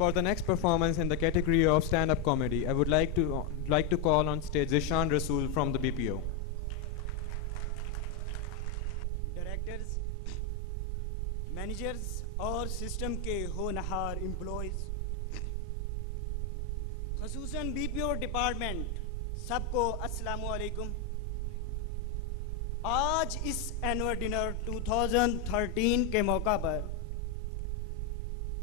For the next performance in the category of stand-up comedy, I would like to call on stage Zishan Rasool from the BPO. Directors, managers और system के होनहार employees, ख़ुसूसन BPO department, सबको अस्सलामु अलैकुम। आज इस annual dinner 2013 के मौका पर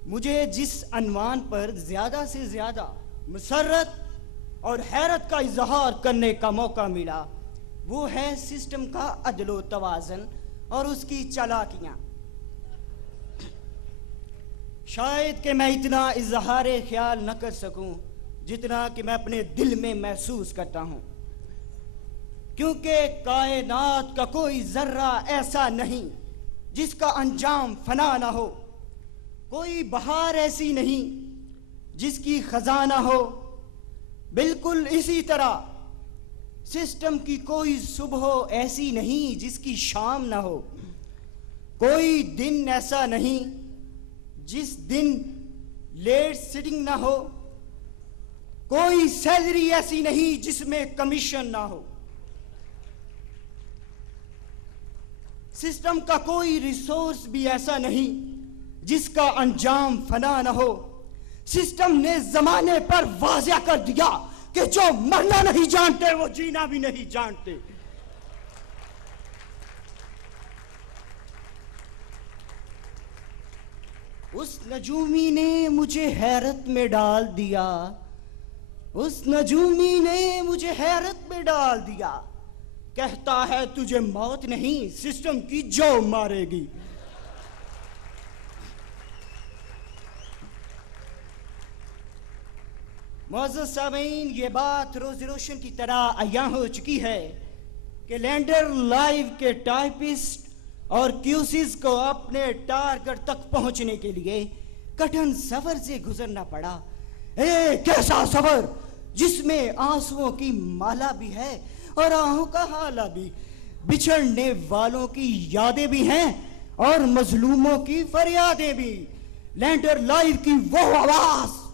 मुझे जिस अनवान पर ज़्यादा से ज़्यादा मुसर्रत और हैरत का इजहार करने का मौका मिला, वो है सिस्टम का अदलो तवाज़न और उसकी चालाकियाँ। शायद कि मैं इतना इजहार ख्याल न कर सकूं जितना कि मैं अपने दिल में महसूस करता हूं, क्योंकि कायनात का कोई जर्रा ऐसा नहीं जिसका अंजाम फना ना हो, कोई बहार ऐसी नहीं जिसकी खजाना हो। बिल्कुल इसी तरह सिस्टम की कोई सुबह ऐसी नहीं जिसकी शाम ना हो, कोई दिन ऐसा नहीं जिस दिन लेट सिटिंग ना हो, कोई सैलरी ऐसी नहीं जिसमें कमीशन ना हो, सिस्टम का कोई रिसोर्स भी ऐसा नहीं जिसका अंजाम फना ना हो। सिस्टम ने जमाने पर वाज़िया कर दिया कि जो मरना नहीं जानते वो जीना भी नहीं जानते। उस नजूमी ने मुझे हैरत में डाल दिया, उस नजूमी ने मुझे हैरत में डाल दिया, कहता है तुझे मौत नहीं सिस्टम की जो मारेगी। मुअज़्ज़ज़ सामीन, ये बात रोज़ रोशन की तरह अयां हो चुकी है कि लैंडर लाइव के टाइपिस्ट और क्यूसीज को अपने टारगेट तक पहुंचने के लिए कठिन सफर से गुजरना पड़ा। कैसा सफर जिसमें आंसुओं की माला भी है और आहों का हाला भी, बिछड़ने वालों की यादें भी हैं और मजलूमों की फरियादें भी। लैंडर लाइव की वो आवाज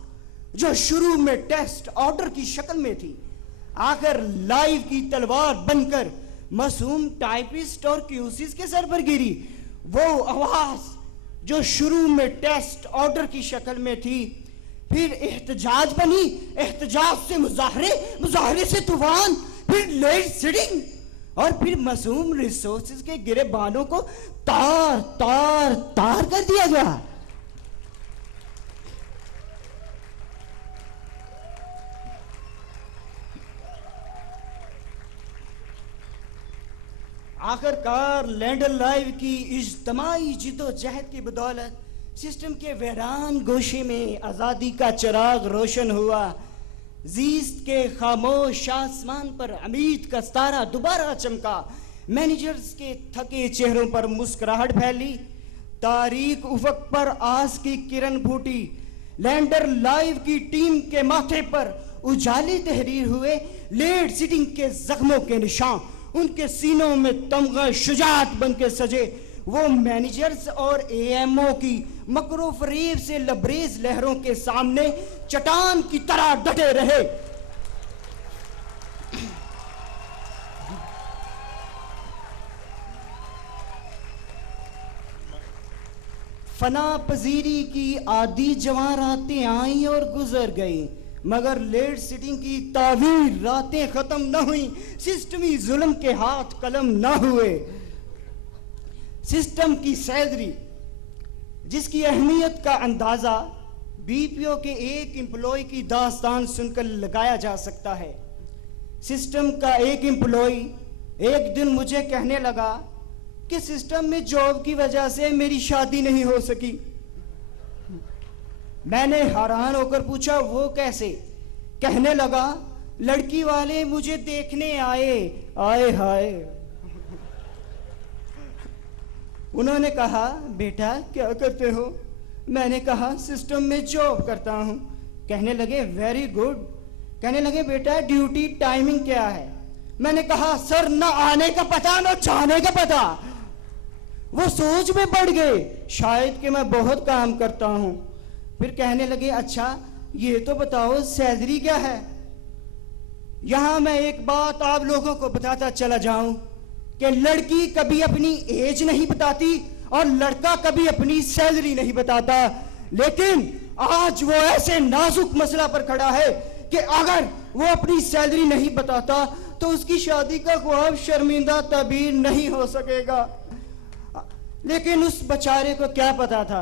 जो शुरू में टेस्ट ऑर्डर की शक्ल में थी, आखिर लाइव की तलवार बनकर मासूम टाइपिस्ट और क्यूसीज के सर पर गिरी। वो आवाज जो शुरू में टेस्ट ऑर्डर की शक्ल में थी, फिर एहतजाज बनी, एहतजाज से मुजाहरे, मुजाहरे से तूफान, फिर लेट सिटिंग और फिर मासूम रिसोर्सेज के गिरेबानों को तार तार तार कर दिया गया। आखिरकार लैंडर लाइव की इज्तमाई जिद्दोजहद की बदौलत सिस्टम के वीरान गोशे में आज़ादी का चिराग रोशन हुआ। जीस्त के खामोश आसमान पर उम्मीद का सितारा दोबारा चमका। मैनेजर्स के थके चेहरों पर मुस्कुराहट फैली, तारीक उफक पर आस की किरण फूटी। लैंडर लाइव की टीम के माथे पर उजाले तहरीर हुए, लेट सिटिंग के जख्मों के निशान उनके सीनों में तमगा शुजात बन के सजे। वो मैनेजर्स और एएमओ की मकरो फरेब से लबरेज लहरों के सामने चट्टान की तरह डटे रहे। फना पजीरी की आदि जवां रातें आई और गुजर गई, मगर लेट सिटिंग की तावीर रातें खत्म न हुई, सिस्टमी जुल्म के हाथ कलम न हुए। सिस्टम की सैलरी जिसकी अहमियत का अंदाजा बीपीओ के एक एम्प्लॉय की दास्तान सुनकर लगाया जा सकता है। सिस्टम का एक एम्प्लॉय एक दिन मुझे कहने लगा कि सिस्टम में जॉब की वजह से मेरी शादी नहीं हो सकी। मैंने हैरान होकर पूछा वो कैसे? कहने लगा लड़की वाले मुझे देखने आए। आए हाय। उन्होंने कहा बेटा क्या करते हो? मैंने कहा सिस्टम में जॉब करता हूँ। कहने लगे वेरी गुड। कहने लगे बेटा ड्यूटी टाइमिंग क्या है? मैंने कहा सर न आने का पता न जाने का पता। वो सोच में पड़ गए शायद कि मैं बहुत काम करता हूँ। फिर कहने लगे, अच्छा ये तो बताओ सैलरी क्या है। यहां मैं एक बात आप लोगों को बताता चला जाऊं कि लड़की कभी अपनी एज नहीं बताती और लड़का कभी अपनी सैलरी नहीं बताता, लेकिन आज वो ऐसे नाजुक मसला पर खड़ा है कि अगर वो अपनी सैलरी नहीं बताता तो उसकी शादी का ख्वाब शर्मिंदा तभी नहीं हो सकेगा। लेकिन उस बेचारे को क्या पता था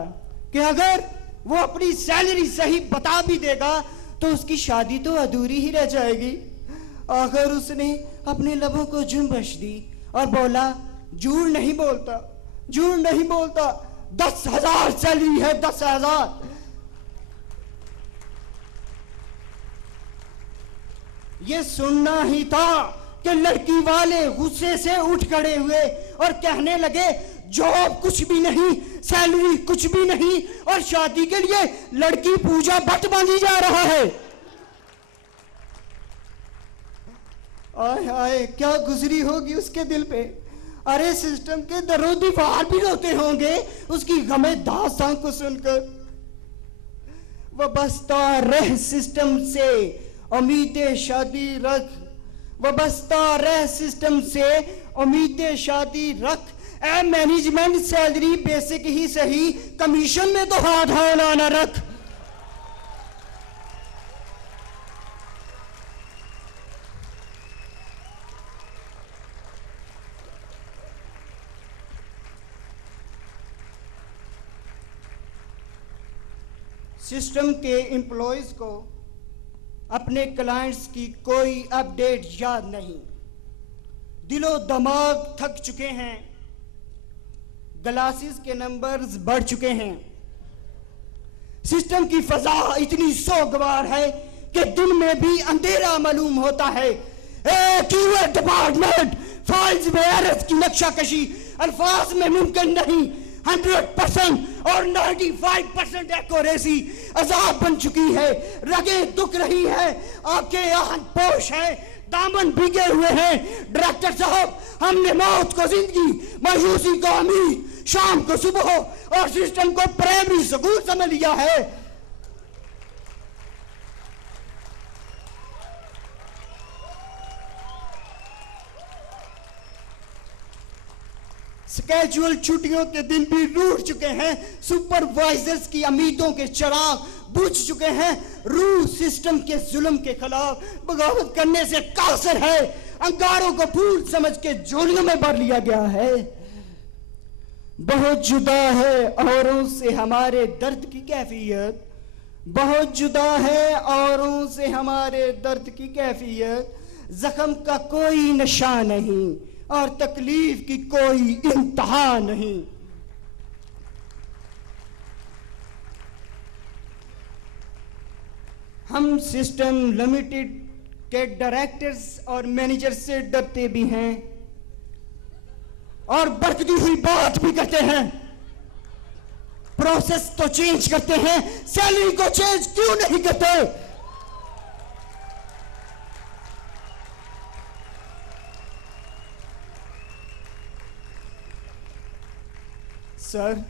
कि अगर वो अपनी सैलरी सही बता भी देगा तो उसकी शादी तो अधूरी ही रह जाएगी। आखिर उसने अपने लबों को जुम्बश दी और बोला, झूठ नहीं बोलता, झूठ नहीं बोलता, 10,000 सैलरी है, 10,000। ये सुनना ही था कि लड़की वाले गुस्से से उठ खड़े हुए और कहने लगे, जॉब कुछ भी नहीं, सैलरी कुछ भी नहीं, और शादी के लिए लड़की पूजा भट्ट बांधी जा रहा है। आए हाय, क्या गुजरी होगी उसके दिल पे। अरे सिस्टम के दरो दीवार भी रोते होंगे उसकी गमे दास्तां को सुनकर। वबस्ता रह सिस्टम से उम्मीदें शादी रख, वबस्ता रह सिस्टम से उम्मीदें शादी रख। ए मैनेजमेंट सैलरी बेसिक ही सही, कमीशन में तो हाथ हौला ना रख। सिस्टम के एम्प्लॉयज को अपने क्लाइंट्स की कोई अपडेट याद नहीं, दिलो दिमाग थक चुके हैं, ग्लासेस के नंबर्स बढ़ चुके हैं। सिस्टम की फजा इतनी सोगवार है कि दिन में भी अंधेरा मालूम होता है। कीवर्ड डिपार्टमेंट फाइल्स में एरर्स की नक्शाकशी अल्फाज में मुमकिन नहीं। 100% और 95% एक्यूरेसी अजाब बन चुकी है। रगें दुख रही है, आंखें आहन पोश है, दामन भीगे हुए हैं। डायरेक्टर साहब, हमने मौत को जिंदगी, मायूसी को उम्मीद, शाम को सुबह और सिस्टम को प्राइमरी स्कूल समझ लिया है। स्केजुअल छुट्टियों के दिन भी रूठ चुके हैं। सुपरवाइजर्स की उम्मीदों के चिराग बुझ चुके हैं। रूह सिस्टम के जुल्म के खिलाफ बगावत करने से कासिर है। अंगारों को फूल समझ के झोलियों में भर लिया गया है। बहुत जुदा है औरों से हमारे दर्द की कैफियत, बहुत जुदा है औरों से हमारे दर्द की कैफियत। जख्म का कोई नशा नहीं और तकलीफ की कोई इंतहा नहीं। हम सिस्टम लिमिटेड के डायरेक्टर्स और मैनेजर से डरते भी हैं और बरकती हुई बात भी करते हैं। प्रोसेस तो चेंज करते हैं, सैलरी को चेंज क्यों नहीं करते? सर,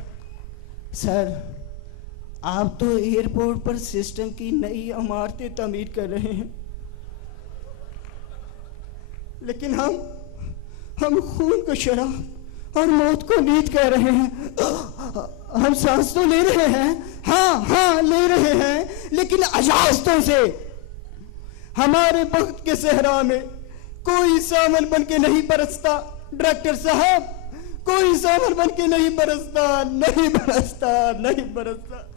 आप तो एयरपोर्ट पर सिस्टम की नई इमारतें तमीर कर रहे हैं, लेकिन हम खून को शराब और मौत को नींद कह रहे हैं। हम सांस तो ले रहे हैं, हाँ ले रहे हैं, लेकिन अजाजतों से। हमारे वक्त के सहरा में कोई सावन बन के नहीं बरसता डायरेक्टर साहब, कोई सावन बन के नहीं बरसता, नहीं बरसता, नहीं बरसता।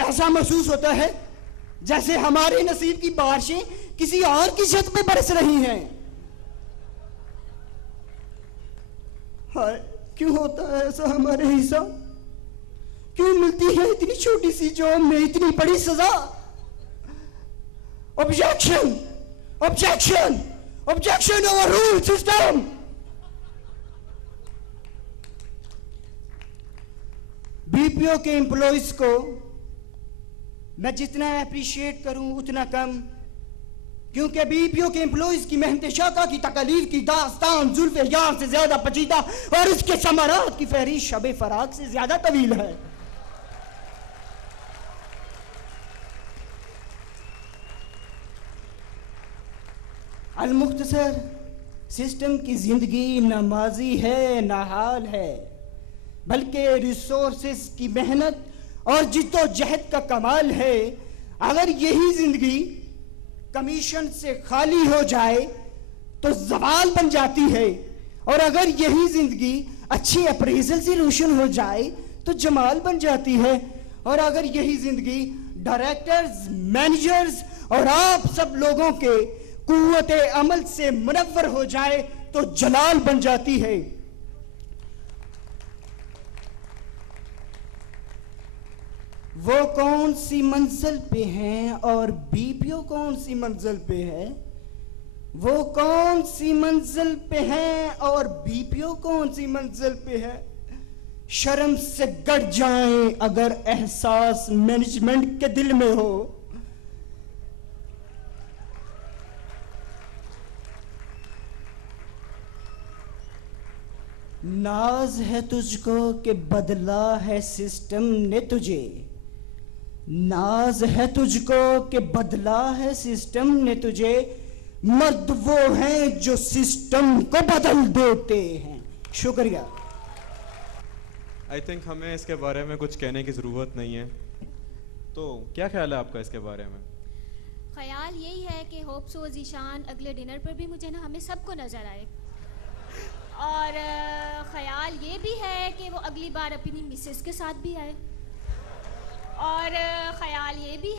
ऐसा महसूस होता है जैसे हमारे नसीब की बारिशें किसी और की छत पे बरस रही हैं। हाय, क्यों होता है ऐसा हमारे हिस्सा? क्यों मिलती है इतनी छोटी सी जॉब में इतनी बड़ी सजा? Objection, objection, objection over rule system. BPO के एम्प्लॉइज को मैं जितना अप्रिशिएट करूं उतना कम, क्योंकि बीपीओ के एम्प्लॉइज की मेहनत शाका की तकलीफ की दास्तान जुल्फ़े यार से ज्यादा पचीदा और इसके समारात की फहरिस्त शब फराग से ज्यादा तवील है। अल-मुख्तसर, सिस्टम की जिंदगी न माजी है न हाल है, बल्कि रिसोर्सेस की मेहनत और जिद्दोजहद का कमाल है। अगर यही जिंदगी कमीशन से खाली हो जाए तो जवाल बन जाती है, और अगर यही जिंदगी अच्छी अप्रेजल से रोशन हो जाए तो जमाल बन जाती है, और अगर यही जिंदगी डायरेक्टर्स, मैनेजर्स और आप सब लोगों के कुव्वते अमल से मुनव्वर हो जाए तो जलाल बन जाती है। वो कौन सी मंजिल पे हैं और बीपीओ कौन सी मंजिल पे है? वो कौन सी मंजिल पे हैं और बीपीओ कौन सी मंजिल पे है? शर्म से गड़ जाएं अगर एहसास मैनेजमेंट के दिल में हो। नाज है तुझको कि बदला है सिस्टम ने तुझे, नाज है तुझको कि बदला है सिस्टम ने तुझे, मर्द वो हैं जो सिस्टम को बदल देते हैं। शुक्रिया। आई थिंक हमें इसके बारे में कुछ कहने की ज़रूरत नहीं है, तो क्या ख्याल है आपका इसके बारे में? ख्याल यही है कि होप सो ज़ीशान अगले डिनर पर भी मुझे ना हमें सबको नज़र आए, और ख्याल ये भी है कि वो अगली बार अपनी मिसेस के साथ भी आए, और ख्याल ये भी